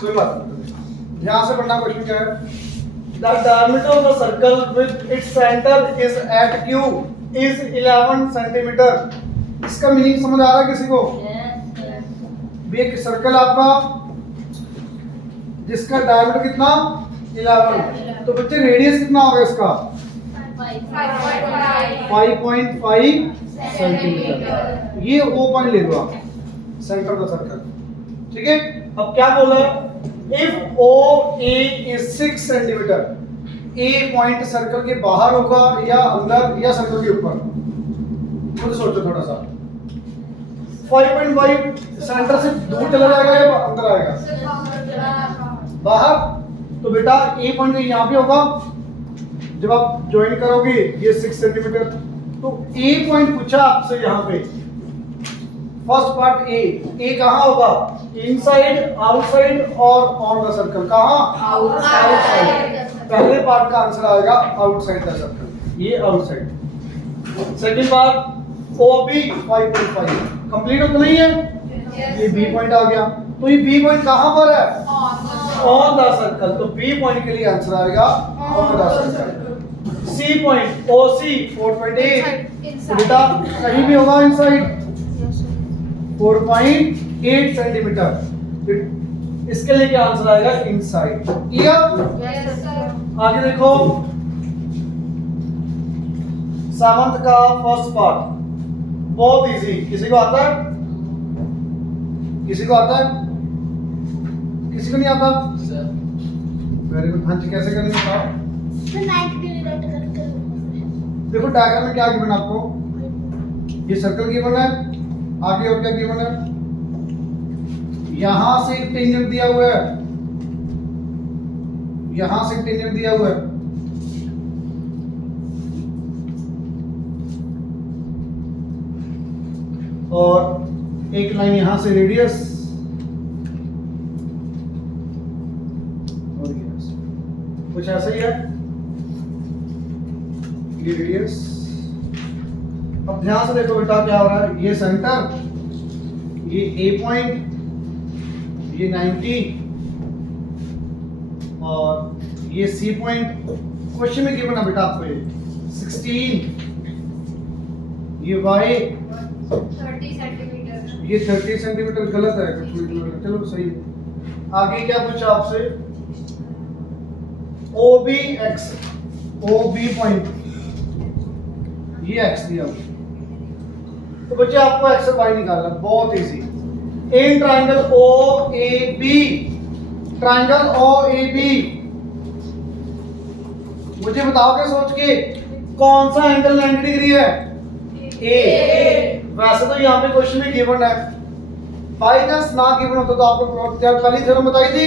कोई बात नहीं, ध्यान से पढ़ना। क्वेश्चन क्या है? The diameter of a circle with its center is at Q is 11 centimeter. इसका मीनिंग समझ आ रहा है किसी को? भी एक सर्कल आपका जिसका डायमीटर कितना 11, तो बच्चे रेडियस कितना होगा इसका? 5.5 सेंटीमीटर। ये ओ पॉइंट ले लो आप, सेंटर ऑफ द सर्कल। ठीक है, अब क्या बोला है? If O A is 6 centimetre, A point circle के बाहर होगा या अंदर या सर्कल के ऊपर? खुद सोचो थोड़ा सा। 5.5 सेंटर से दूर चला जाएगा या अंदर आएगा? बाहर। तो बेटा ए पॉइंट यहाँ पे होगा, जब आप ज्वाइन करोगे ये 6 सेंटीमीटर, तो ए पॉइंट पूछा आपसे यहाँ पे। फर्स्ट पार्ट ए कहाँ होगा? इनसाइड, आउटसाइड और ऑन द सर्कल? कहाँ? आउटसाइड। पहले पार्ट का आंसर आएगा आउटसाइड द सर्कल, ये outside. Second part O B 5.5 complete हो तो नहीं है? ये बी पॉइंट आ गया, तो ये बी पॉइंट कहाँ पर है? On the circle. तो बी पॉइंट के लिए आंसर आएगा on the circle. C point O C 4.8, तो बेटा कहीं भी होगा इनसाइड। 4.8 सेंटीमीटर, इसके लिए क्या आंसर आएगा? इनसाइड। क्लियर? आगे देखो, सामंत का फर्स्ट पार्ट बहुत इजी। किसी को आता है? किसी को आता है? किसी को नहीं आता? Very good. हाँ जी, कैसे करनी है? देखो डायग्राम में क्या गिवन आपको? ये सर्कल गिवन है, आगे और क्या गिवन है? यहां से एक टेंजेंट दिया हुआ है, यहां से एक टेंजेंट दिया हुआ है, और एक लाइन यहां से रेडियस, और कुछ ऐसा ही है ये रेडियस। अब ध्यान से देखो बेटा क्या हो रहा है? ये सेंटर, ये ए पॉइंट, ये 90 और ये सी पॉइंट। क्वेश्चन में गिवन है बेटा आपको ये 16, ये वाई 30 सेंटीमीटर, ये 30 सेंटीमीटर गलत है कुछ मिनट, चलो सही है। आगे क्या पूछा आपसे? O B X, O B point, ये एक्स दिया हुआ। तो बच्चे आपको एक्स और वाई निकालना बहुत easy. In triangle O A B, triangle O A B, मुझे बताओगे सोच के कौन सा एंगल 90 डिग्री है? ए। वैसे तो यहाँ पे क्वेश्चन में गिवन है, बाय चांस ना गिवन होता तो आपको पहली थ्योरम बताई थी,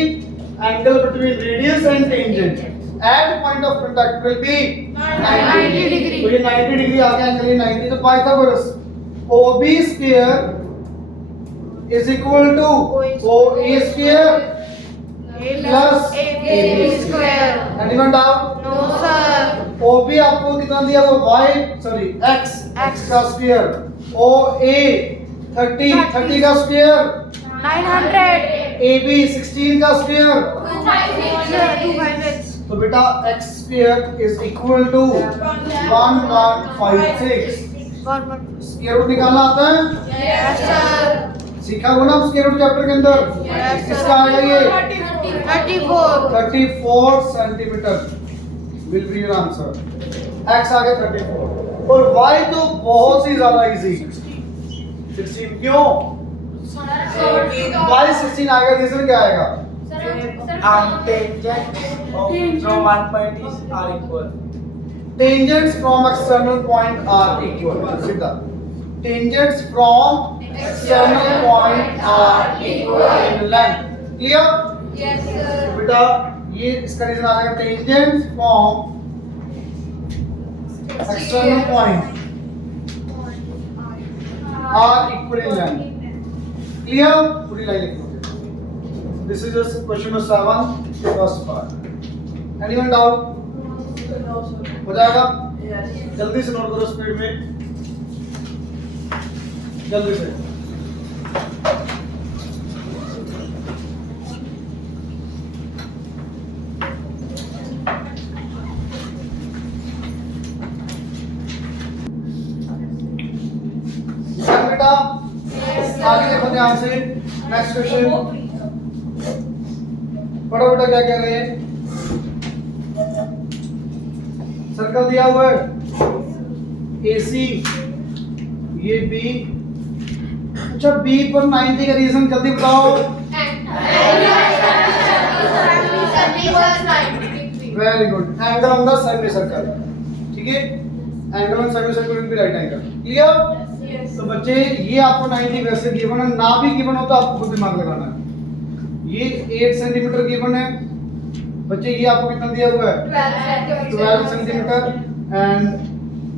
angle between radius and tangent at point of contact will be 90 degree. तो ये 90 डिग्री आ गया, एंगल ये 90। तो Pythagoras OB square is equal to OA square plus AB square. Anyone doubt? No sir. OB आपको कितना दिया वो y x का स्क्वायर, OA 30 का स्क्वायर, 900, AB 16 का स्क्वायर। 256. तो बेटा x square is equal to 1156। Square root निकालना आता है? Yes sir. सीखा हो ना स्क्वायर रूट चैप्टर के अंदर? किसका आएगा ये? 34 centimetre will be your answer. x आ गया 34 और y तो बहुत ही ज्यादा इजी 16। क्यों? y 16 आएगा, रीजन क्या आएगा? Tangent from one point is are equal. Tangents from external point are equal. सीधा tangents from external point are equal in length. Clear? Yes sir. बेटा ये इसका रीजन आ जाएगा tangents from external point are equal in length. Clear? पूरी line लिख लो। This is just question number 7, first part. Anyone doubt? हो जाएगा? जल्दी से नोट करो स्पीड में, जल्दी से। ध्यान से। नेक्स्ट क्वेश्चन पढ़ो बेटा, क्या कह रहे हैं। सर्कल दिया हुआ है AC, ये B। अच्छा B पर 90 का रीजन जल्दी बताओ। Very good. Angle on the semi circle, ठीक है। Angle on semi circle will be right angle. Clear? तो बच्चे ये आपको 90 वैसे गिवन है, ना भी गिवन हो तो आपको खुद दिमाग लगाना है। ये 8 सेंटीमीटर गिवन है बच्चे, ये आपको कितना दिया हुआ है 12 सेंटीमीटर। एंड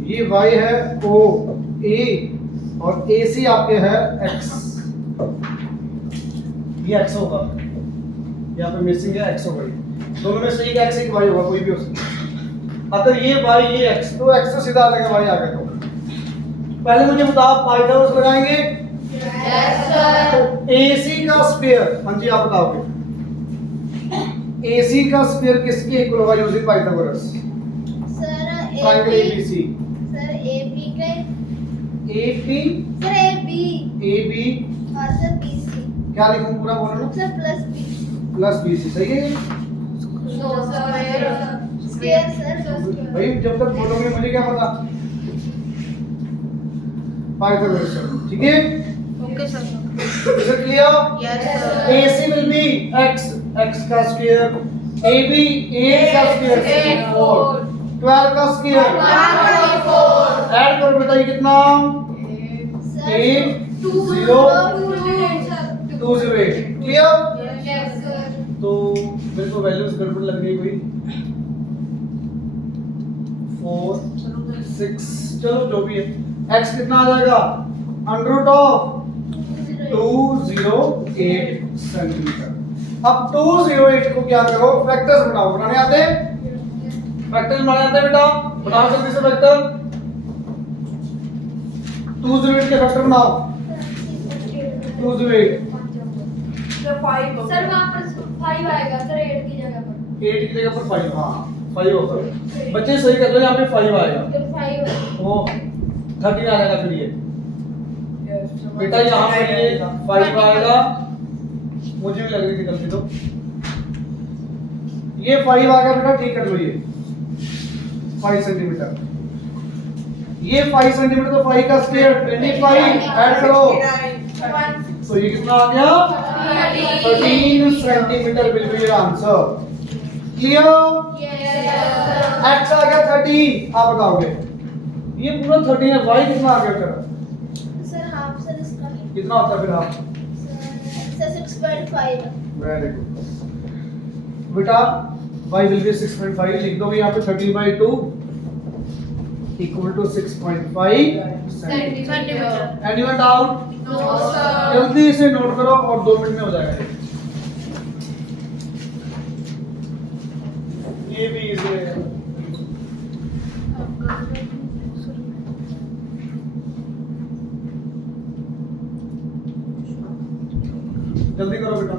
ये y है OA और AC आपके है x। ये x होगा, यहाँ पे मिसिंग है x होगा। दोनों में से एक x एक y होगा, कोई भी हो सकता है। अगर ये y ये x, तो x तो सीधा आ जाएगा, y आ गया। तो पहले मुझे बताओ पाइथागोरस लगाएंगे। तो AC का स्क्वायर, हाँ जी आप बताओगे, AC का स्क्वायर किसके इक्वल होगा using Pythagoras? Triangle ABC। Sir AB के AP सर AB और सर BC क्या लिखूं पूरा बोलो ना, sir plus B plus BC सही है। स्क्वायर सर भाई जब तक बोलोगे मुझे क्या पता। पाइथागोरस, ठीक है। Okay sir. Is it clear? Yes sir. AC will be x का स्क्वायर, AB A का स्क्वायर 4, 12 का स्क्वायर ऐड करो बेटा, ये कितना 8 0 2 0 8। क्लियर? तो मेरे को वैल्यूज गड़बड़ लग गई कोई 4 6, चलो जो भी है। x कितना आ जाएगा अंडर रूट ऑफ 208 सेंटीमीटर। अब 208 को क्या करो, फैक्टर्स बनाओ। बनाने आते हैं? फैक्टर्स बनाने आते हैं बेटा? बनाओ जल्दी से फैक्टर। 208 के फैक्टर बनाओ। 208 सर वहाँ पर 5 आएगा सर 8 की जगह पर। 8 की जगह पर 5, हाँ 5 होगा। बच्चे सही कर लो, यहाँ पे 5 आएगा फिर 5 तो 13 आ जाएगा। फिर ये बेटा यहाँ पर ये 5 आएगा, मुझे भी लग रही थी गलती। तो ये 5 आ गया बेटा, ठीक कर लो। ये 5 सेंटीमीटर, ये 5 सेंटीमीटर, तो 5 का स्क्वायर 25 ऐड करो, तो ये कितना आ गया 13 centimetre will be your answer. Clear? x आ गया 30, आप बताओगे। ये पूरा 30 है, y कितना आ गया तेरा? सर हाफ सर इसका कितना होता है फिर हाफ? सर 6.5 वेरी गुड बेटा, y will be 6.5 लिख दो यहाँ पे 30/2 equal to 6.5 centimetre. Anyone doubt? No sir. जल्दी से नोट करो और 2 मिनट में हो जाएगा ये भी इजी है। जल्दी करो बेटा।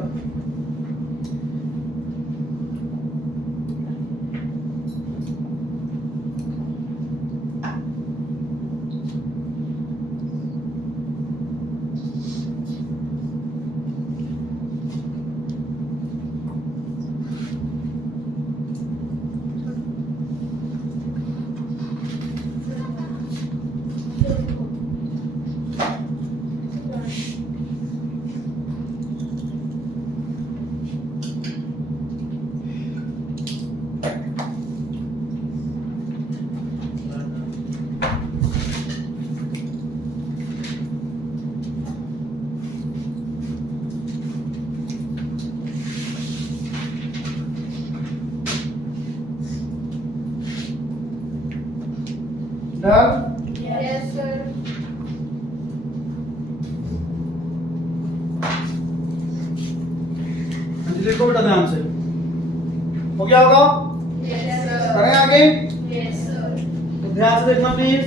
डन? Yes sir. देखो बेटा ध्यान से, हो गया होगा? Yes sir. करें आगे? Yes sir. तो ध्यान से देखना प्लीज।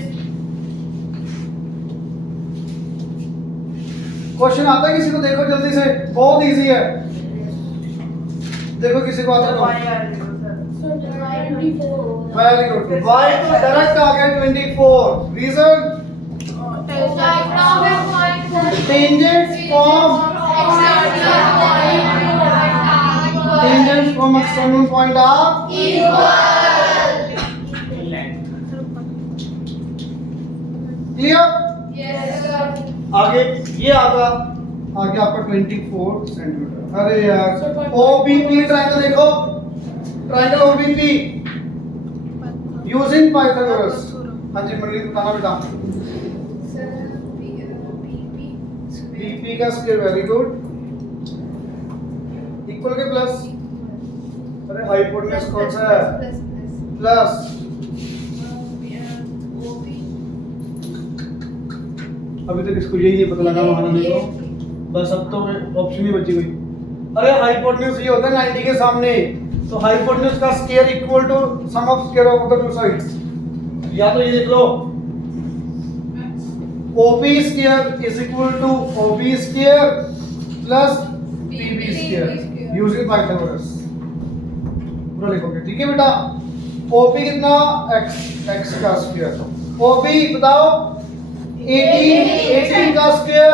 क्वेश्चन आता है किसी को? देखो जल्दी से, बहुत इजी है। देखो किसी को आता है? Very good. y तो डायरेक्ट आ गया 24। Reason? Tangent from external point of clear. आगे ये आगे आपका 24 सेंटीमीटर। अरे यार ओबीपी ट्रायंगल देखो, ट्रायंगल ओबीपी यूजिंग पाइथागोरस। हाँ जी मंडली बताना बेटा। बीपी का स्क्वायर, वेरी गुड, इक्वल के प्लस। अरे हाइपोटेन्यूज कौन सा है? प्लस। अभी तक इसको यही नहीं पता लगा महारानी को, बस अब तो ऑप्शन ही बची हुई। अरे हाइपोटेन्यूज ये होता है 90 के सामने, तो हाइपोटेन्यूज का square equal to sum of square of the two sides. या तो ये देख लो OP square is equal to OB square plus PB square using Pythagoras. पूरा लिखोगे, ठीक है बेटा। OP कितना? x का स्क्वायर। OB बताओ 18 का स्क्वायर।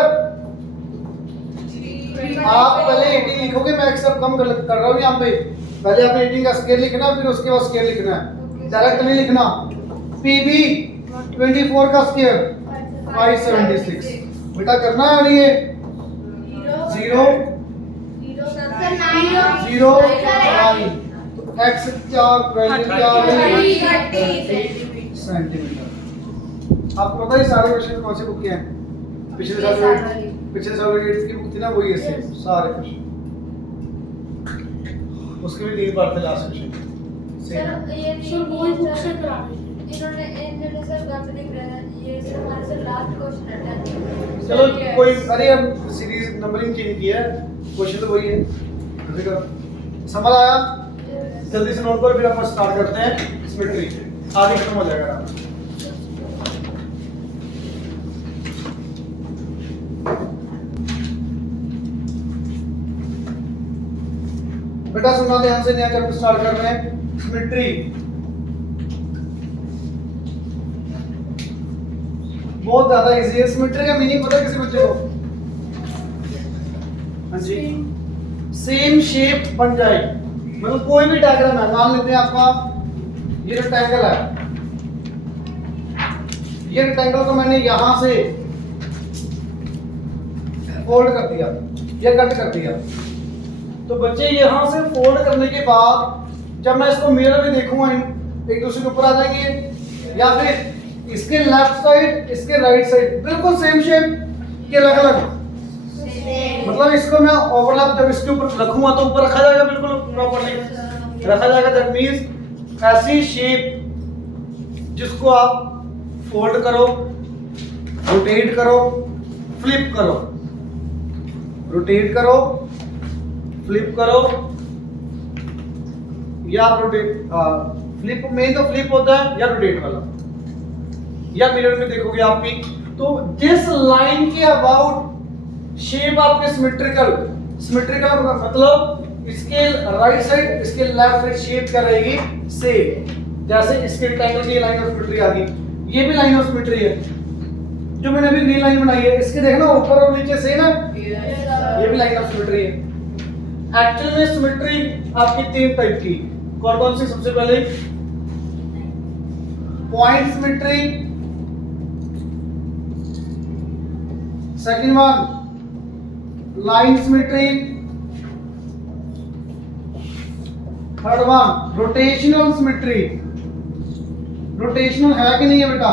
आप पहले 18 लिखोगे, मैं एक्सेप्ट कम कर रहा हूँ यहाँ पे। पहले आपने 18 का स्क्वायर लिखना, फिर उसके बाद स्क्वायर लिखना है, डायरेक्ट नहीं लिखना। PB 24 का स्क्वायर 576। बेटा करना है और ये 0 0 9 x क्या वैल्यू क्या है? सेंटीमीटर। आपको पता है सारे क्वेश्चन कौन से बुक के हैं? पिछले साल की बुक थी ना, वही है सेम सारे क्वेश्चन। उसके भी 3 बार थे लास्ट क्वेश्चन चलो कोई, अरे हम सीरीज नंबरिंग चेंज की है, क्वेश्चन तो वही है। समझ आया? जल्दी से नोट करो, फिर अपन स्टार्ट करते हैं सिमेट्री। आगे खत्म हो जाएगा। बेटा सुना ध्यान से, नया चैप्टर स्टार्ट कर रहे हैं, सिमेट्री। बहुत ज्यादा इजी है। सिमेट्री का मीनिंग पता है किसी बच्चे को? हाँ जी, सेम शेप बन जाए। मतलब कोई भी डायग्राम है, मान लेते हैं आपका ये रेक्टेंगल है, ये रेक्टेंगल को मैंने यहां से फोल्ड कर दिया या कट कर दिया, तो बच्चे यहां से फोल्ड करने के बाद जब मैं इसको मिरर में देखूंगा, एक दूसरे के ऊपर आ जाएंगे, या फिर इसके लेफ्ट साइड इसके राइट साइड बिल्कुल सेम शेप के अलग अलग। मतलब इसको मैं ओवरलैप जब इसके ऊपर रखूंगा तो ऊपर रखा जाएगा, बिल्कुल प्रॉपर्ली रखा जाएगा। दैट मींस ऐसी शेप जिसको आप फोल्ड करो, रोटेट करो, फ्लिप करो, रोटेट करो, फ्लिप करो, या रोटेट, फ्लिप मेन तो फ्लिप होता है या रोटेट वाला, या मिरर में देखोगे आप भी, तो जिस लाइन के अबाउट शेप आपके सिमेट्रिकल मतलब इसके राइट साइड इसके लेफ्ट साइड शेप क्या रहेगी? सेम। जैसे इसके रेक्टेंगल की लाइन ऑफ सिमेट्री आ गई, ये भी लाइन ऑफ सिमेट्री है जो मैंने अभी ग्रीन लाइन बनाई है, इसके देखना ऊपर और नीचे सेम है, ये भी लाइन ऑफ सिमेट्री है। एक्चुअल में सिमेट्री आपकी 3 टाइप की, कौन कौन सी? सबसे पहले point symmetry, second one line symmetry, third one rotational symmetry. Rotational है कि नहीं है बेटा?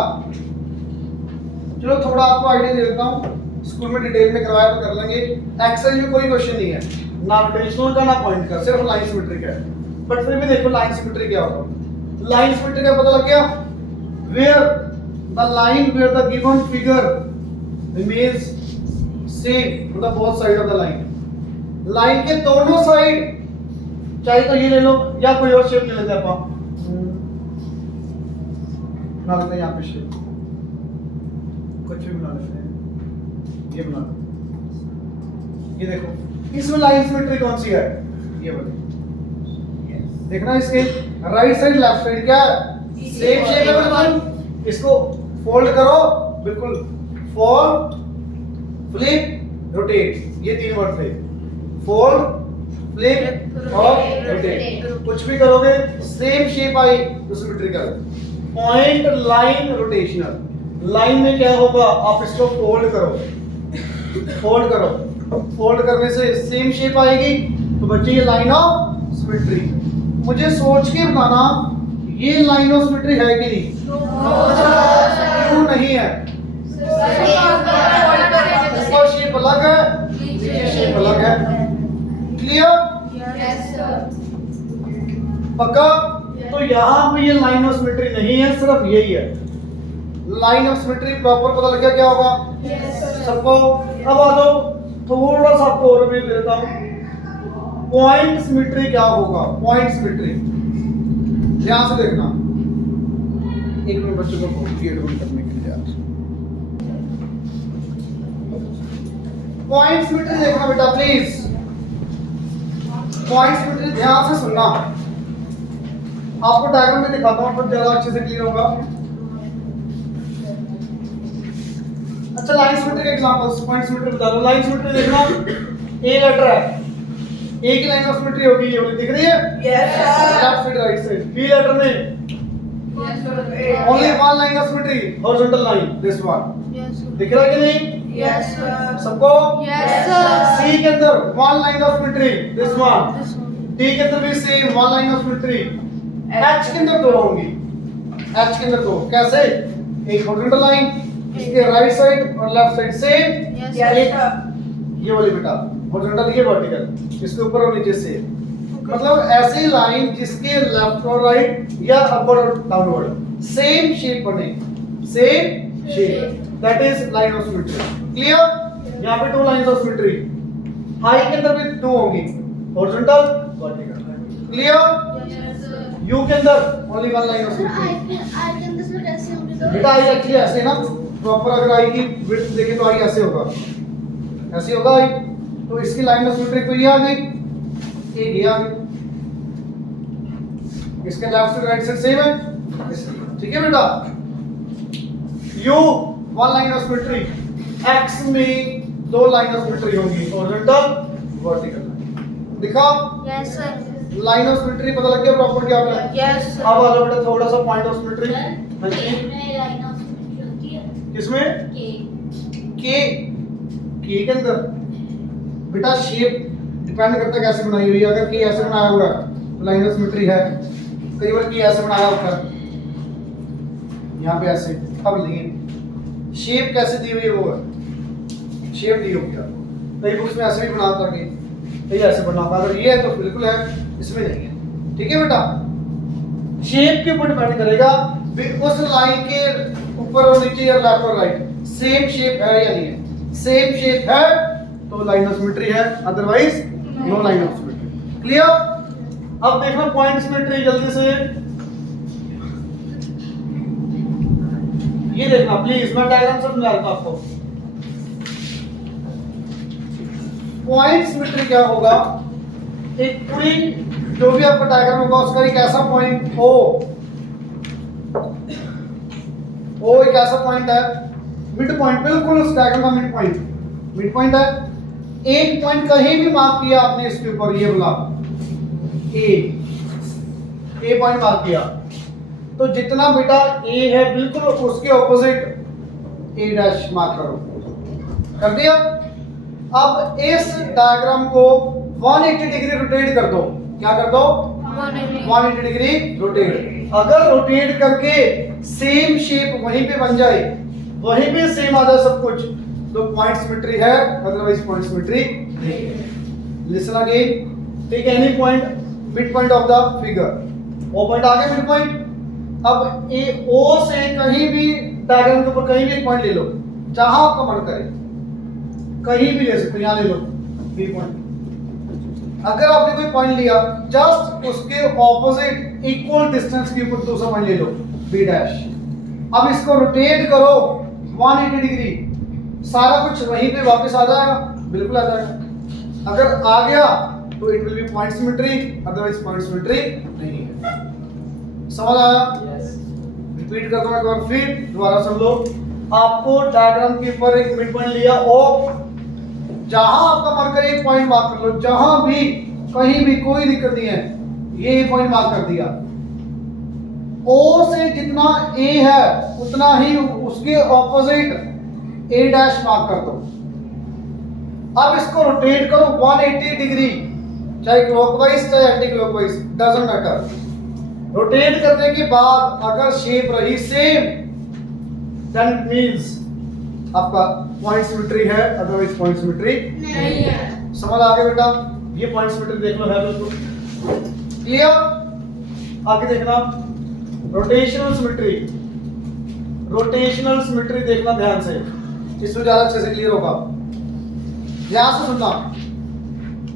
चलो थोड़ा आपको आइडिया दे देता हूँ, स्कूल में डिटेल में करवाया तो कर लेंगे। एक्सरसाइज में कोई क्वेश्चन नहीं है, ना रोटेशनल का ना पॉइंट का, सिर्फ लाइन सिमेट्री का है। बट फिर भी देखो लाइन सिमेट्री क्या होगा। लाइन सिमेट्री का पता लग गया? Where the line where the given figure remains same मतलब both side of the line, लाइन के दोनों साइड, चाहे तो ये ले लो या कोई और शेप ले लेते हैं अपन, बना लेते हैं यहाँ पे शेप, कुछ भी बना लेते हैं, ये बना लो। ये देखो इसमें लाइन सिमेट्री कौन सी है? ये वाली। देखना इसके राइट साइड लेफ्ट साइड क्या सेम शेप है, बिल्कुल। इसको फोल्ड करो, बिल्कुल फोल्ड फ्लिप, रोटेट, ये 3 वर्ड थे। फोल्ड, फ्लिप और रोटेट। कुछ भी करोगे सेम शेप आई तो symmetrical. Point, line, rotational. Line में क्या होगा, आप इसको फोल्ड करो, फोल्ड करो, फोल्ड करने से सेम शेप आएगी तो बच्चे ये लाइन ऑफ सिमेट्री। मुझे सोच के बताना ये लाइन ऑफ सिमेट्री है कि नहीं? क्यों नहीं है? ऊपर शेप अलग है, शेप अलग है। क्लियर? पक्का? तो यहाँ पे ये लाइन ऑफ सिमेट्री नहीं है, सिर्फ यही है। लाइन ऑफ सिमेट्री प्रॉपर पता लग गया क्या होगा सबको? अब आ जाओ थोड़ा सा आपको और भी देता हूँ। पॉइंट सिमेट्री क्या होगा? पॉइंट सिमेट्री ध्यान से देखना। एक मिनट बच्चों को गेट बंद करने के लिए आज पॉइंट सिमेट्री देखना बेटा प्लीज। पॉइंट सिमेट्री ध्यान से सुनना। आपको डायग्राम में दिखाता हूँ फिर ज्यादा अच्छे से क्लियर होगा। अच्छा लाइन सिमेट्री का एग्जांपल, पॉइंट सिमेट्री बता दो। लाइन सिमेट्री देखना, ए लेटर है, ए की लाइन ऑफ सिमेट्री होगी ये वाली, दिख रही है? Yes sir. Left side right side. B letter में only one line of symmetry, horizontal line, this one. दिख रहा है कि नहीं? Yes sir. सबको? Yes, sir. सी के अंदर one line of symmetry, this one. D के अंदर भी same one line of symmetry. H के अंदर दो होंगी, एच के अंदर दो। कैसे? एक हॉरिजॉन्टल लाइन, इसके राइट साइड और left side same. Yes sir. ये वाली बेटा हॉरिजॉन्टल, ये वर्टिकल, इसके ऊपर और नीचे से। मतलब ऐसी लाइन जिसके लेफ्ट और राइट या अपवर्ड और डाउनवर्ड सेम शेप बने, same shape, that is line of symmetry. Clear? यहाँ पे 2 लाइंस ऑफ सिमेट्री। हाई के अंदर भी 2 होंगी, हॉरिजॉन्टल, वर्टिकल। क्लियर? यू के अंदर only one line of symmetry. I के अंदर से कैसे होंगे? बेटा आई एक्चुअली ऐसे ना, प्रॉपर अगर आई की विड्थ देखें तो आई ऐसे होगा, ऐसे होगा आई। तो इसकी लाइन ऑफ सिमेट्री तो ये आ गई, एक ये आ गई। इसके लेफ्ट से राइट साइड सेम है, ठीक है बेटा? You one line of symmetry, x में 2 लाइन ऑफ सिमेट्री होंगी, हॉरिजॉन्टल, वर्टिकल। दिखा? Yes, sir. Line of symmetry पता लग गया प्रॉपर क्या होता है? Yes, sir. अब आ जाओ बेटा थोड़ा सा पॉइंट ऑफ सिमेट्री। बच्चे लाइन ऑफ सिमेट्री होती है किसमें? के के के अंदर बेटा शेप डिपेंड करता है कैसे बनाई हुई है। अगर के ऐसे बनाया हुआ है तो लाइन ऑफ सिमेट्री है। कई बार के ऐसे बनाया होता है, यहाँ पे ऐसे, अब नहीं शेप कैसे दी हुई है वो है, शेप दी होगी आपको। कई बुक्स में ऐसे भी बना होता है, कई ऐसे बना होता है। अगर ये है तो बिल्कुल है, इसमें नहीं है। ठीक है बेटा? शेप के ऊपर डिपेंड करेगा उस लाइन के ऊपर और नीचे या लेफ्ट और राइट सेम शेप है या नहीं है। सेम शेप है तो लाइन ऑफ सिमेट्री है, otherwise no line of symmetry. Clear? अब देखना पॉइंट सिमेट्री जल्दी से। ये देखना प्लीज, मैं डायग्राम से समझा रहा हूं आपको। पॉइंट सिमेट्री क्या होगा? एक पूरी जो भी आपका डायग्राम होगा उसका एक ऐसा पॉइंट ओ एक ऐसा पॉइंट है, मिड पॉइंट, बिल्कुल उस डायग्राम का मिड पॉइंट है। एक पॉइंट कहीं भी मार्क किया आपने इसके ऊपर, ये बोला ए पॉइंट मार्क किया तो जितना बेटा ए है बिल्कुल उसके ऑपोजिट ए डैश मार्क करो। कर दिया? अब इस डायग्राम को 180 डिग्री रोटेट कर दो। क्या कर दो? 180 डिग्री रोटेट। अगर रोटेट करके सेम शेप वहीं पे बन जाए, वहीं पे सेम आ जाए सब कुछ, तो पॉइंट सिमेट्री है, अदरवाइज पॉइंट सिमेट्री नहीं है। Listen again, take any point mid point of the figure. O point आ गया मिड पॉइंट। अब ए ओ से कहीं भी डायग्राम के ऊपर कहीं भी एक पॉइंट ले लो, जहां आपका मन करे, कहीं भी ले सकते हो। यहां ले लो बी पॉइंट। अगर आपने कोई पॉइंट लिया, जस्ट उसके ऑपोजिट इक्वल डिस्टेंस के ऊपर दूसरा पॉइंट ले लो, बी डैश। अब इसको रोटेट करो 180 डिग्री, सारा कुछ वहीं पे वापस आ जाएगा, बिल्कुल आ जाएगा। अगर आ गया तो it will be point symmetry, otherwise point symmetry नहीं है। समझ आया? यस। रिपीट कर दो एक बार फिर, दोबारा सुन लो। आपको डायग्राम के ऊपर एक मिड पॉइंट लिया ओ, जहां आपका मार्कर एक पॉइंट मार्क कर लो, जहां भी कहीं भी कोई दिक्कत नहीं है, ये पॉइंट मार्क कर दिया। ओ से जितना ए है उतना ही उसके ऑपोजिट ए डैश मार्क कर दो। अब इसको रोटेट करो 180 डिग्री, चाहे क्लॉकवाइज चाहे anti clockwise, doesn't matter. Rotate करने के बाद अगर शेप रही सेम, देन इट मींस आपका पॉइंट सिमेट्री है, अदरवाइज पॉइंट सिमेट्री नहीं है। समझ आ गया बेटा? ये पॉइंट सिमेट्री देख लो है बिल्कुल क्लियर। आगे देखना रोटेशनल सिमेट्री। रोटेशनल सिमेट्री देखना ध्यान से, इसमें ज्यादा अच्छे से क्लियर होगा। यहां से सुनना,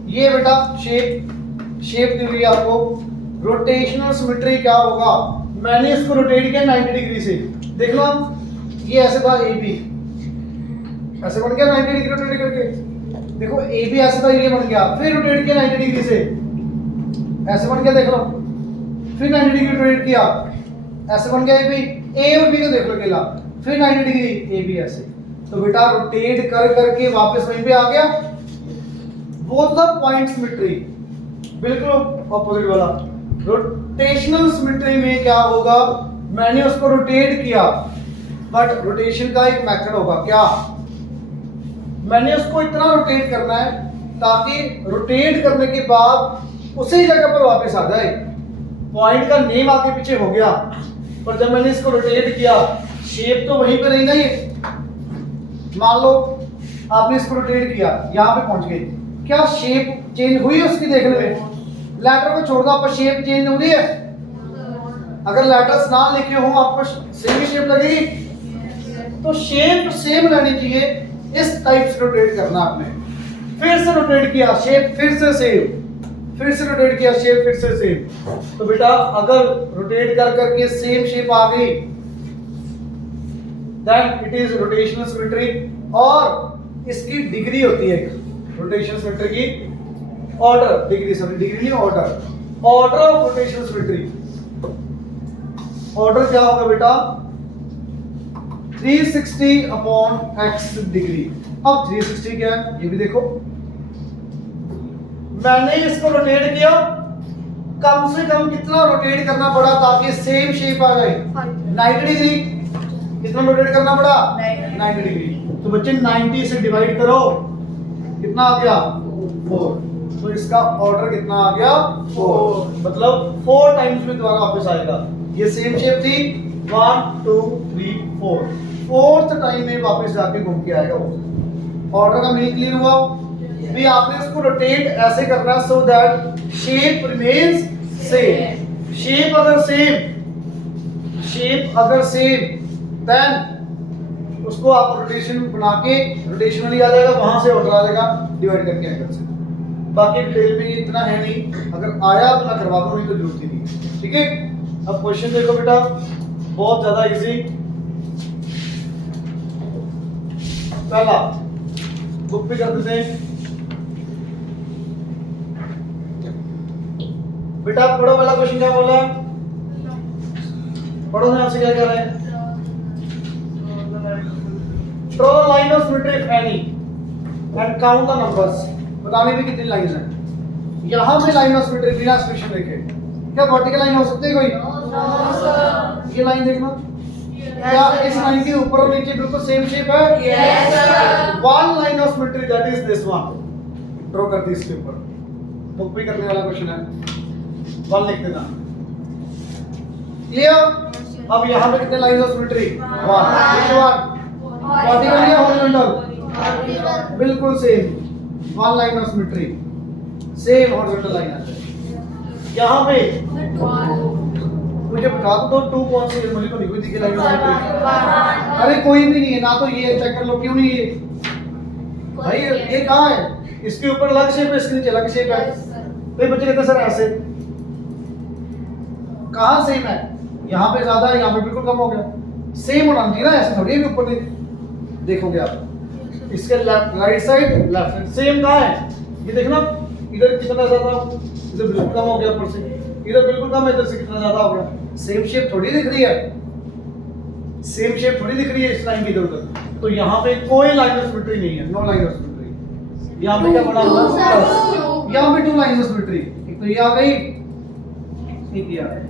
ये बेटा शेप दी हुई है आपको। रोटेशनल सिमेट्री क्या होगा? मैंने इसको रोटेट किया 90 डिग्री से, देख लो आप, ये ऐसे था ए बी, ऐसे बन गया 90 डिग्री रोटेट करके। देखो ए बी ऐसे था, ये बन गया, फिर रोटेट किया 90 डिग्री से, ऐसे बन गया, देख लो, फिर 90 डिग्री रोटेट किया, ऐसे बन गया ए बी। ए और बी को देख लो अकेला, फिर 90 डिग्री ए बी ऐसे। तो बेटा रोटेट कर करके वापस वहीं पे आ गया। बोथ द पॉइंट सिमेट्री, बिल्कुल ऑपोजिट वाला। रोटेशनल सिमेट्री में क्या होगा? मैंने उसको रोटेट किया, बट रोटेशन का एक मेथड होगा। क्या? मैंने उसको इतना रोटेट करना है ताकि रोटेट करने के बाद उसी जगह पर वापस आ जाए। पॉइंट का नेम आगे पीछे हो गया, पर जब मैंने इसको रोटेट किया, शेप तो वहीं पे रही ना। ये मान लो आपने इसको रोटेट किया, यहाँ पे पहुंच गए, क्या शेप चेंज हुई उसकी? देखने में लेटर को छोड़ दो, आपको शेप चेंज हो रही है? अगर लेटर्स ना लिखे हो आपको सेम शेप लगेगी? तो शेप सेम रहनी चाहिए, इस टाइप से रोटेट करना आपने। फिर से रोटेट किया, शेप फिर से सेम, फिर से रोटेट किया, शेप फिर से सेम। तो बेटा अगर रोटेट कर करके सेम शेप आ गई, then it is rotational symmetry. और इसकी डिग्री होती है रोटेशनल सिमेट्री की, ऑर्डर, डिग्री, सॉरी डिग्री नहीं, order, order of rotational symmetry. Order क्या होगा बेटा? 360 अपॉन x डिग्री। अब 360 क्या है ये भी देखो। मैंने इसको रोटेट किया, कम से कम कितना रोटेट करना पड़ा ताकि सेम शेप आ जाए? 90 डिग्री। कितना रोटेट करना पड़ा? 90 डिग्री। तो बच्चे 90 से डिवाइड करो, कितना आ गया? 4। तो इसका ऑर्डर कितना आ गया? 4। मतलब 4 टाइम्स में दोबारा वापस आएगा। ये सेम शेप थी, 1 2 3 4, 4th टाइम में वापस जाके घूम के आएगा वो। ऑर्डर का मीनिंग क्लियर हुआ? भी आपने इसको रोटेट ऐसे करना so that shape remains same. Shape अगर सेम देन उसको आप रोटेशन बना के रोटेशनली आ जाएगा, वहां से ऑर्डर आ जाएगा डिवाइड करके एंगल से। बाकी डिटेल में इतना है नहीं, अगर आया तो मैं करवा दूं, नहीं तो जरूरत ही नहीं। ठीक है, अब क्वेश्चन देखो बेटा, बहुत ज्यादा इजी। पहला बुक पे कर देते हैं बेटा, पढ़ो पहला क्वेश्चन क्या बोला है, पढ़ो ध्यान से क्या कर रहे हैं। Draw the line of symmetry if any and count the numbers. बताने में कितनी लाइंस हैं। यहां पे लाइन ऑफ सिमेट्री बिना स्पेशल देखे, क्या वर्टिकल लाइन हो सकती है कोई? ये लाइन देखना, क्या इस लाइन के ऊपर और नीचे बिल्कुल सेम शेप है? Yes sir. One line of symmetry that is this one. Draw कर दी इसके ऊपर, बुक पे करने वाला क्वेश्चन है, वन लिख देना। क्लियर? अब यहाँ पे कितने lines of symmetry? One. which one? Vertical या हॉरिजॉन्टल? बिल्कुल same, one line of symmetry, same horizontal line है। यहाँ पे मुझे बता दो 2 कौन सी है, मुझे तो नहीं कोई दिखी लाइन ऑफ सिमेट्री। अरे कोई भी नहीं है ना, तो ये चेक कर लो, क्यों नहीं है भाई? ये कहाँ है? इसके ऊपर अलग शेप है, इसके नीचे अलग शेप है। तो बच्चे कहते सर ऐसे कहाँ सेम है? यहाँ पे ज्यादा है, यहाँ पे बिल्कुल कम हो गया। सेम होना चाहिए ना, ऐसे थोड़ी है कि ऊपर देखोगे आप, इसके left right side left side same कहाँ है? ये देखना, इधर कितना ज्यादा, इधर बिल्कुल कम हो गया, ऊपर से इधर बिल्कुल कम है, इधर से कितना ज्यादा हो गया। सेम शेप थोड़ी दिख रही है। सेम शेप थोड़ी दिख रही है इस लाइन की इधर उधर, तो यहाँ पे कोई लाइन ऑफ सिमेट्री नहीं है, नो लाइन ऑफ सिमेट्री। यहाँ पे क्या बना हुआ है प्लस, यहाँ पे टू लाइन ऑफ सिमेट्री, एक तो ये आ गई, एक ये आ गई।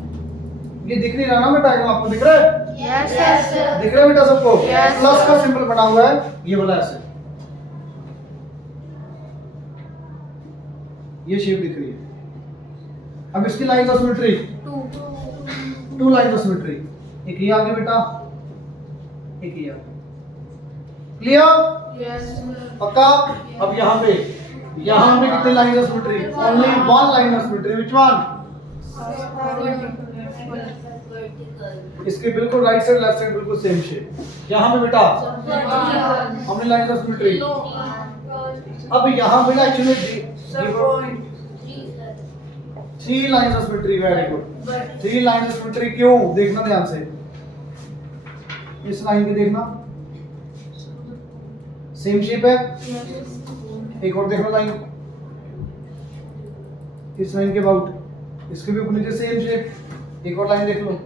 ये दिख नहीं रहा ना बेटा, आपको दिख रहा है? Yes, yes, sir. दिख रहा है बेटा सबको? Yes, प्लस का sir. सिंबल बना हुआ है, ये वाला ऐसे, ये शेप दिख रही है। अब इसकी line of symmetry, two line of symmetry, एक ये आगे बेटा, एक ये आगे। क्लियर? पक्का? अब यहाँ पे कितने line of symmetry? Only one line of symmetry, which one? इसके बिल्कुल राइट साइड लेफ्ट साइड बिल्कुल सेम शेप। यहाँ पे बेटा हमने लाइन ऑफ सिमेट्री। अब यहाँ पे actually three lines of symmetry, very good. Three lines of symmetry क्यों? देखना ध्यान से, इस लाइन की देखना, सेम शेप है। एक और देखो लाइन, इस लाइन के अबाउट, इसके भी ऊपर नीचे सेम शेप। एक और लाइन देख लो,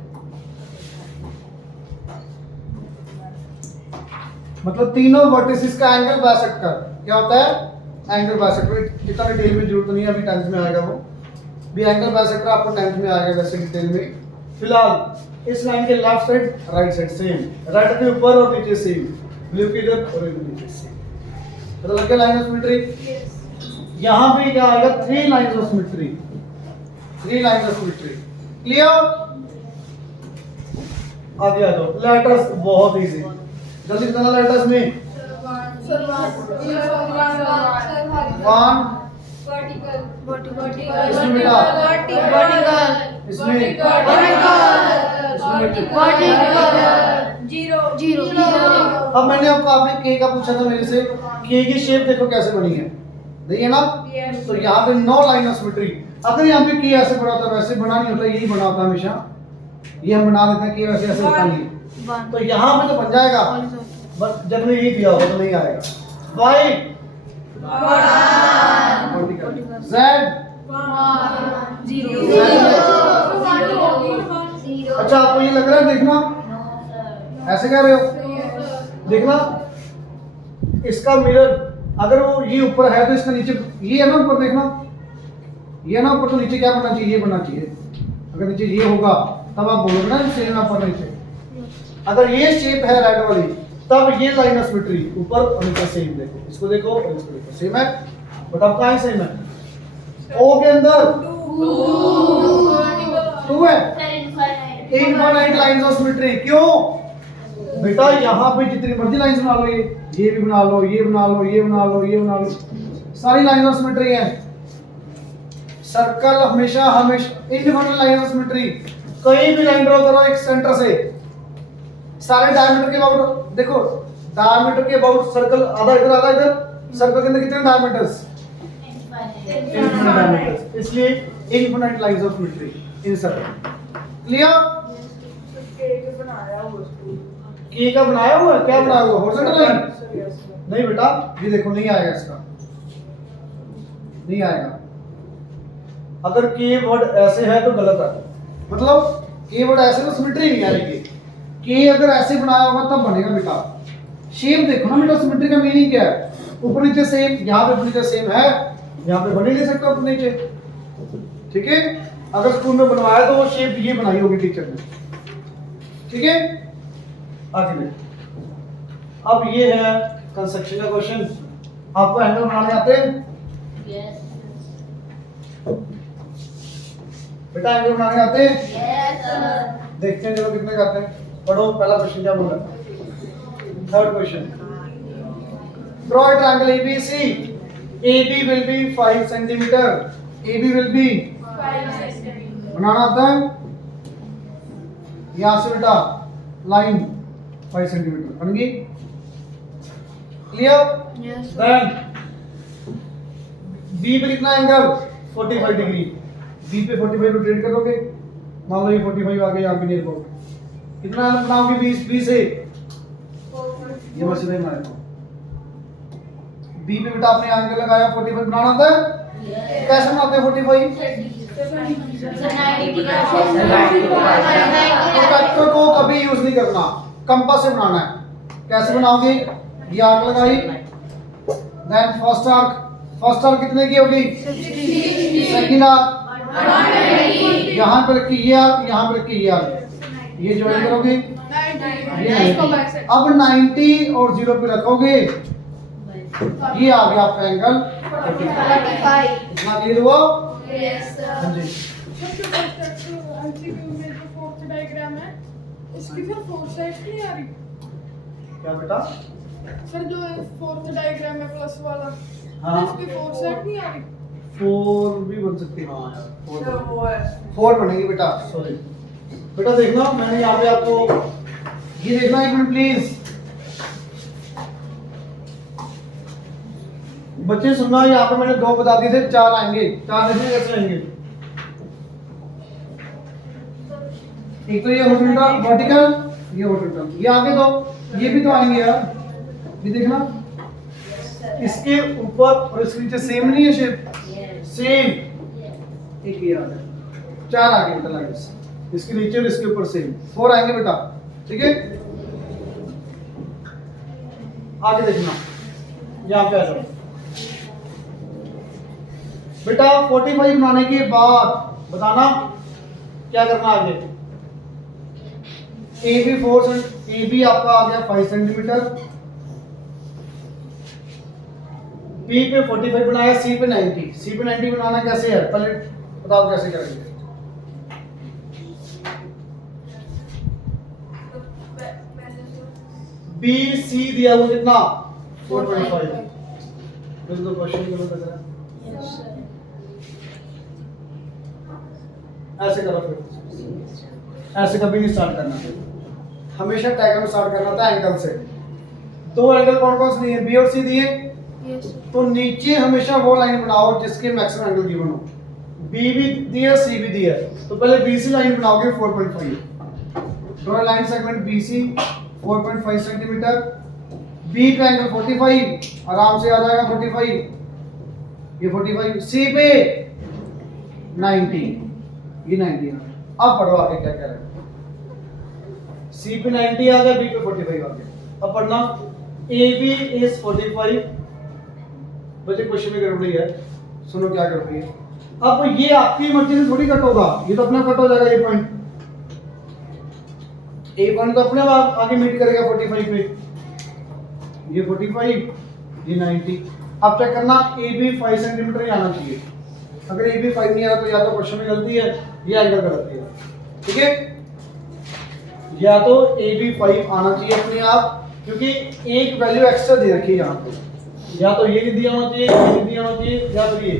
मतलब तीनों वर्टिसेस का एंगल बाइसेक्टर क्या होता है? Angle bisector. इतना डिटेल में जरूरत नहीं है, अभी 10th में आएगा वो भी। एंगल बाइसेक्टर आपको 10th में आएगा वैसे डिटेल में। फिलहाल इस लाइन के left side right side same, red के ऊपर और नीचे सेम, ब्लू के इधर और इधर नीचे सेम। पता लग गया लाइन ऑफ सिमेट्री? यहाँ पे क्या आएगा? Three lines of symmetry, three lines of symmetry. Clear? आगे आ जाओ, लेटर्स बहुत इजी, जल्दी बताना लेटर्स में। वन इसमें बेटा, इसमें जीरो। अब मैंने आपने के का पूछा था मेरे से, के की शेप देखो कैसे बनी है, देखिए ना। तो यहाँ पे नो लाइन ऑफ सिमेट्री। अगर यहाँ पे के ऐसे बना होता, वैसे बना नहीं होता, यही बना होता हमेशा, ये हम बना देते हैं कि वैसे ऐसे होता नहीं है। तो यहाँ पे तो बन जाएगा, बस जब में यही दिया होगा तो नहीं आएगा। वाई जेड अच्छा, आपको ये लग रहा है? देखना, ऐसे कह रहे हो? देखना, इसका मिरर अगर वो ये ऊपर है तो इसका नीचे ये है ना ऊपर, देखना ये ना ऊपर, तो नीचे क्या बनना चाहिए? ये बनना चाहिए। अगर नीचे ये होगा तब आप बोलोगे ना सेम ऊपर नीचे। अगर ये शेप है रेड वाली, तब ये लाइन ऑफ सिमेट्री ऊपर और नीचे सेम। देखो इसको देखो और इसको देखो, सेम है, बट अब कहाँ सेम है? ओ के अंदर टू है, इनफाइनाइट लाइंस ऑफ सिमेट्री। क्यों बेटा? यहाँ पे जितनी मर्जी लाइंस बना लो, ये भी बना लो, ये बना लो, ये बना लो, ये बना लो, सारी लाइंस ऑफ सिमेट्री है। सर्कल हमेशा इनफाइनाइट लाइन ऑफ सिमेट्री। कहीं भी लाइन ड्रॉ करो एक सेंटर से, सारे डायमीटर के अबाउट देखो, डायमीटर के अबाउट सर्कल आधा इधर आधा इधर, सर्कल के अंदर कितने डायमीटर्स? इनफिनिट डायमीटर्स, इसलिए infinite lines of symmetry in circle. Clear? के का बनाया हुआ है, क्या बनाया हुआ? हॉरिजॉन्टल लाइन नहीं बेटा, ये देखो नहीं आएगा, इसका नहीं आएगा। अगर के वर्ड ऐसे है तो गलत है, मतलब के वर्ड ऐसे तो सिमेट्री नहीं आएगी। के अगर ऐसे बनाया होगा तब बनेगा बेटा। शेप देखो ना बेटा, सिमेट्री का मीनिंग क्या है? ऊपर नीचे सेम, यहाँ पे ऊपर नीचे सेम है, यहाँ पे बन ही नहीं सकता ऊपर नीचे, ठीक है? अगर स्कूल में बनवाया तो वो शेप ये बनाई होगी टीचर ने, ठीक है? आगे में अब ये है कंस्ट्रक्शन का क्वेश्चन। आपको एंगल बनाने आते हैं? बेटा एंगल बनाने आते हैं? देखते हैं चलो कितने आते हैं। पढ़ो पहला क्वेश्चन क्या बोला, third question. Draw a triangle ABC. AB will be 5 centimeter. AB will be 5 centimetre. बनाना आता है? यहाँ से बेटा लाइन 5 सेंटीमीटर बन गई। क्लियर? देन B पे कितना एंगल? 45 डिग्री। B पे 45 रोटेट करोगे, मान लो ये 45 आ गया, यहाँ पे नियर अबाउट कितना बनाओगे? 20 से ये बस इधर बनाएगा। B पे बेटा आपने एंगल लगाया 45 बनाना था? कैसे बनाते हैं 45? प्रोट्रैक्टर को कभी यूज नहीं करना, कंपास से बनाना है। कैसे बनाओगे? ये आर्क लगाई, देन फर्स्ट आर्क कितने की होगी? 2nd आर्क यहाँ पे रखी ये आर्क, यहाँ पे रखी ये आर्क, ये ज्वाइन करोगे ये 90। अब 90 और 0 पे रखोगे, ये आ गया आपका एंगल 45। इतना क्लियर हुआ? हाँ जी। डायग्राम है इसकी फिर 4 साइड्स नहीं आ रही क्या बेटा? सर जो 4th डायग्राम है प्लस वाला हाँ। इसकी 4 साइड नहीं आ रही 4 भी बन सकती है। हाँ यार 4 बनेगी बेटा, सॉरी बेटा। देखना मैंने यहाँ पे आपको ये देखना एक मिनट प्लीज। बच्चे सुनना, यहाँ पे मैंने 2 बता दिए थे, 4 आएंगे। 4 देखिए कैसे आएंगे। एक तो ये हॉरिजॉन्टल वर्टिकल, ये हॉरिजॉन्टल, ये आगे 2, ये भी तो आएंगे यार। ये देखना इसके ऊपर और इसके नीचे सेम नहीं है शेप, सेम। एक ये आ गया, 4 आगे बेटा लाइंस, इसके नीचे और इसके ऊपर सेम। 4 आएंगे बेटा, ठीक है। आगे देखना, यहाँ पे आ जाओ बेटा। 45 बनाने के बाद बताना क्या करना आगे। AB 4 AB आपका आ गया 5 सेंटीमीटर, B पे 45 बनाया, C पे 90 बनाना कैसे है पहले बताओ कैसे करेंगे। BC दिया वो कितना 4.5। बिल्कुल क्वेश्चन गलत है। ऐसे करो फिर, ऐसे कभी नहीं स्टार्ट करना, हमेशा डायग्राम स्टार्ट करना था एंगल से। 2 एंगल कौन कौन से दिए? B और C दिए। तो नीचे हमेशा वो लाइन बनाओ जिसके मैक्सिमम एंगल गिवन हो। B भी दिया, C भी दिया, तो पहले BC लाइन बनाओगे 4.5। Draw line segment BC 4.5 centimetre. B का एंगल 45, आराम से आ जाएगा 45, ये 45। C पे 90, ये 90 आ गया। अब पढ़ो आगे क्या कह रहे हैं। C पे 90 आ गया, B पे 45 आ गया। अब पढ़ना AB is 45। बच्चे क्वेश्चन में गड़बड़ी है, सुनो क्या गड़बड़ी है। अब ये आपकी मर्जी से थोड़ी कट होगा, ये तो अपना कट हो जाएगा। ये पॉइंट तो अपने आप आगे मीट करेगा 45 पे, ये 45, ये 90। अब चेक करना AB 5 सेंटीमीटर ही आना चाहिए। अगर AB 5 नहीं आ रहा तो या तो क्वेश्चन में गलती है या एंगल गलत है, ठीक है। या तो AB 5 आना चाहिए अपने आप, क्योंकि एक वैल्यू एक्स्ट्रा दे रखी है यहाँ पे। या तो ये दिया होना चाहिए, ये दिया होना चाहिए, या तो ये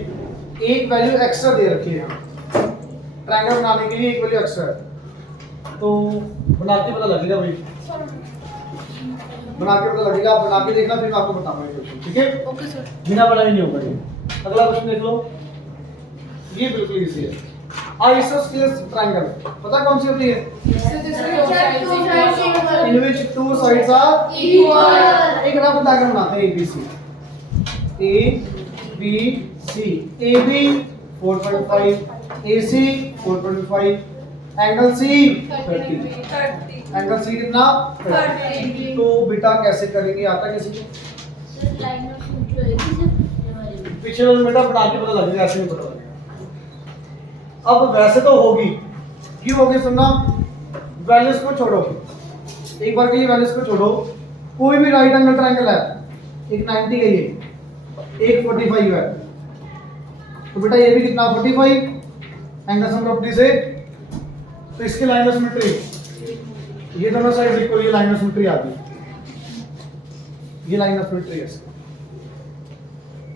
एक वैल्यू एक्स्ट्रा दे रखी है यहाँ। ट्रायंगल बनाने के लिए एक वैल्यू एक्स्ट्रा है, तो बना के पता लगेगा भाई, बना के पता लगेगा। आप बना के देखना, फिर मैं आपको बताऊंगा क्वेश्चन, ठीक है। Okay sir. बिना बनाए नहीं होगा ये। अगला क्वेश्चन देख लो, ये बिल्कुल इजी है। आइसोस्केलेस ट्रायंगल पता कौन सी होती है? इन विच 2 साइड्स आर इक्वल। एक रफ डायग्राम बनाते हैं ABC, ABC, AB 4.5, AC 4.5, angle C 30। Angle C कितना? 30। तो बेटा कैसे करेंगे, आता किसी को? पीछे वाले बेटा बना के पता लगेगा, ऐसे नहीं पता लगेगा। अब वैसे तो होगी, क्यों होगी सुनना। वैल्यूज को छोड़ो, एक बार के लिए वैल्यूज को छोड़ो। कोई भी राइट एंगल ट्रायंगल है, एक 90 है, ये एक 45 है, तो बेटा ये भी कितना 45 एंगल सम प्रॉपर्टी से। तो इसकी लाइन ऑफ सिमेट्री, ये दोनों साइड इक्वल, ये लाइन ऑफ सिमेट्री आ गई, ये लाइन ऑफ सिमेट्री है।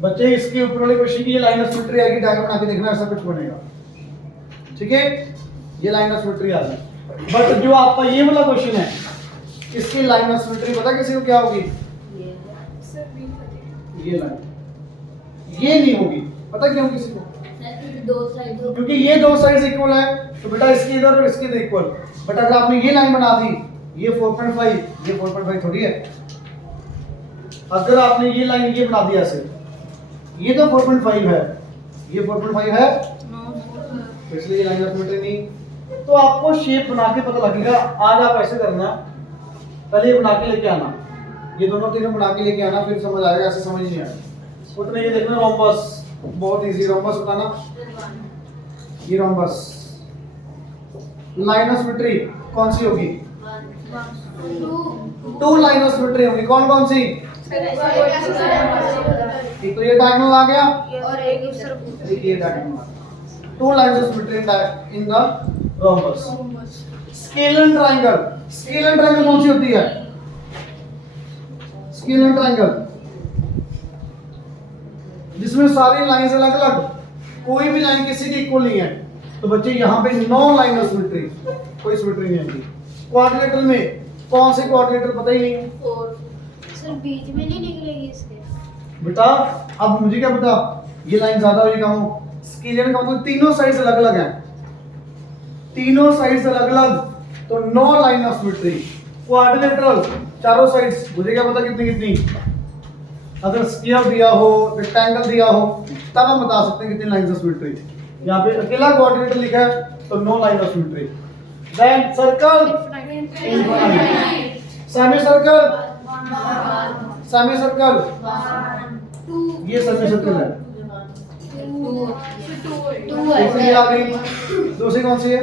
बच्चे इसके ऊपर वाले क्वेश्चन की ये लाइन ऑफ सिमेट्री आएगी, डायग्राम बना के देखना, ऐसा कुछ बनेगा, ठीक है। ये लाइन ऑफ सिमेट्री आ गई। बट जो आपका ये वाला क्वेश्चन है, इसकी लाइन ऑफ सिमेट्री पता किसी को क्या होगी? ये लाइन, ये नहीं होगी। पता क्यों किसी को? क्योंकि ये 2 साइड्स इक्वल है, तो बेटा इसकी इधर और इसकी इधर इक्वल। बट अगर आपने ये लाइन बना दी, ये 4.5, ये 4.5 थोड़ी है। अगर आपने ये लाइन ये बना दिया ऐसे, ये तो 4.5 है, ये 4.5 है, इसलिए ये लाइन ऑफ सिमेट्री नहीं। तो आपको शेप बना के पता लगेगा। आज आप ऐसे करना, पहले ये बना के लेके आना, ये दोनों तीनों बना के लेके आना, फिर समझ आएगा, ऐसे समझ नहीं आएगा। उतने ये देखना रोम्बस, बहुत इजी रोम्बस बताना। ये रोम्बस लाइन ऑफ सिमेट्री कौन सी होगी? 2 लाइन ऑफ सिमेट्री होगी, कौन कौन सी? एक तो ये डायगोनल आ गया और एक दूसरा एक ये डायगोनल आ गया। 2 lines of symmetry in the rhombus. Scalar triangle, scalar triangle कौन सी होती है? स्केलर ट्रायंगल जिसमें सारी लाइंस अलग अलग, कोई भी लाइन किसी की इक्वल नहीं है। तो बच्चे यहाँ पे 9 लाइन ऑफ सिमेट्री, कोई सिमेट्री नहीं आएगी। क्वाड्रिलेटरल में कौन से क्वाड्रिलेटरल पता ही नहीं है? सर बीच में नहीं निकलेगी इसके। बेटा अब मुझे क्या पता ये लाइन ज्यादा हो या कम हो? स्केलर का मतलब तीनों साइड्स अलग अलग हैं, तीनों साइड्स अलग अलग, तो 9 लाइन ऑफ सिमेट्री। क्वाड्रिलेटरल चारों साइड्स, मुझे क्या पता कितनी कितनी? अगर स्फीयर दिया हो, रेक्टेंगल दिया हो, तब हम बता सकते हैं कितनी लाइंस ऑफ सिमेट्री। यहाँ पे अकेला क्वाड्रिलेटरल लिखा है तो 9 line of symmetry. Then circle, semi circle, semi circle, ये सेमी सर्कल है। तीसरी आ गई, दूसरी कौन सी है?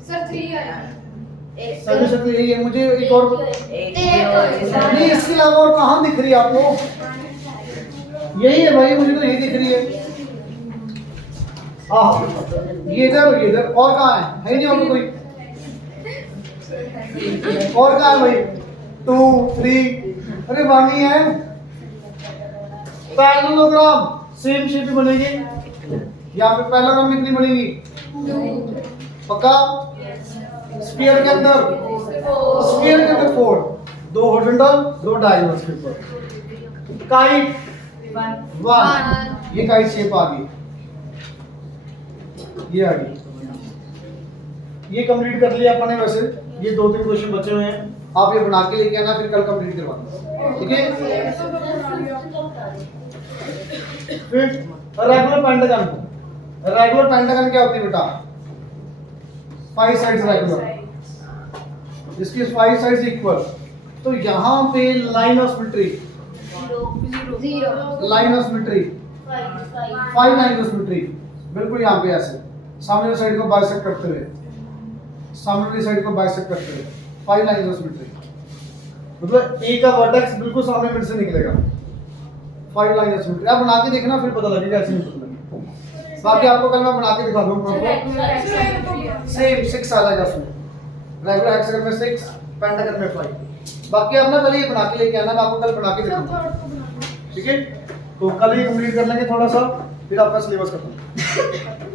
सर 3 आया। सेमी सर्कल यही है। मुझे एक और नहीं, इसके अलावा और कहाँ दिख रही है आपको? यही है भाई, मुझे तो यही दिख रही है। ये इधर और कहाँ है नहीं और कोई? और कहाँ है भाई? 2 3, अरे वाणी है। पैरेललोग्राम सेम शेप में बनेगी। यहाँ पे पैरेललोग्राम कितनी बनेगी? पक्का? स्फीयर के अंदर 4, 2 हॉरिजॉन्टल 2 डायगोनल पेपर। काइट 1, ये काइट शेप आ गई, ये आ गई। ये कंप्लीट कर लिया अपन ने। वैसे ये 2-3 क्वेश्चन बचे हुए हैं, आप ये बना के लेके आना, फिर कल कंप्लीट करवाना, ठीक है? फिर रेगुलर पेंटागन, रेगुलर पेंटागन क्या होती है बेटा? 5 साइड्स रेगुलर, इसकी 5 साइड्स इक्वल। तो यहाँ पे line of symmetry, 0 line of symmetry 5 line of symmetry, बिल्कुल यहाँ पे ऐसे सामने वाली साइड को बाइसेक्ट करते हुए, सामने वाली साइड को बाइसेक्ट करते हुए 5 लाइन ऑफ सिमेट्री। मतलब ए का वर्टेक्स बिल्कुल सामने मिड से निकलेगा। 5 लाइन ऑफ सिमेट्री आप बना के देखना, फिर पता लगेगा ऐसे नहीं पता। बाकी आपको कल मैं बना के दिखा दूंगा। सेम 6 आ जाएगा उसमें, रेगुलर हेक्सागन में 6, पेंटागन में 5। बाकी आप ना पहले ये बना के लेके आना, मैं आपको कल बना के दिखाऊंगा, ठीक है? तो कल ये कंप्लीट कर लेंगे थोड़ा सा, फिर आपका सिलेबस खत्म।